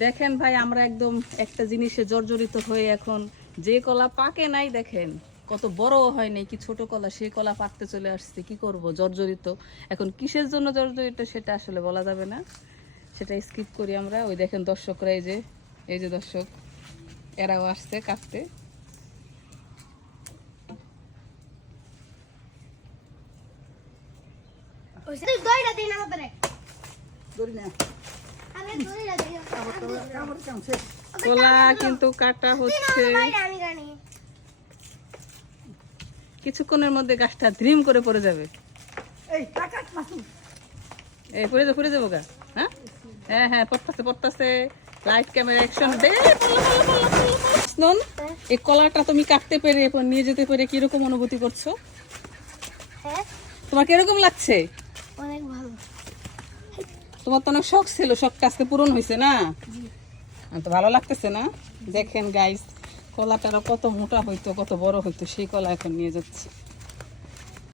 দেখেন ভাই, আমরা একদম একটা জিনিসে জর্জরিত হয়ে এখন যে কলা পাকে নাই, দেখেন কত বড় হয় নাই কি ছোট কলা, সেই কলা পাকতে চলে আসছে। কি করব, জর্জরিত। এখন কিসের জন্য জর্জরিত সেটা আসলে বলা যাবে না, সেটা স্কিপ করি আমরা। ওই দেখেন দর্শকরা, এই যে দর্শক, এরাও আসছে কাটতে। কলা কিন্তু কাটা হচ্ছে, কিছুক্ষণের মধ্যে গাছটা ধ্রিম করে পড়ে যাবে। এই পড়ে যাবো গা। হ্যাঁ হ্যাঁ হ্যাঁ, পড়তাছে। লাইট ক্যামেরা অ্যাকশন দে। এই কলাটা তুমি কাটতে পেরে এরপর নিয়ে যেতে পেরে কিরকম অনুভূতি করছো? তোমার কিরকম লাগছে? অনেক ভালো। তোমার তো অনেক শখ ছিল, শখ আজকে পূরণ হয়েছে না? তো ভালো লাগতেছে না? দেখেন গাইস, কলাটা কত মোটা হইতো, কত বড় হইতো, সেই কলা এখন নিয়ে যাচ্ছে।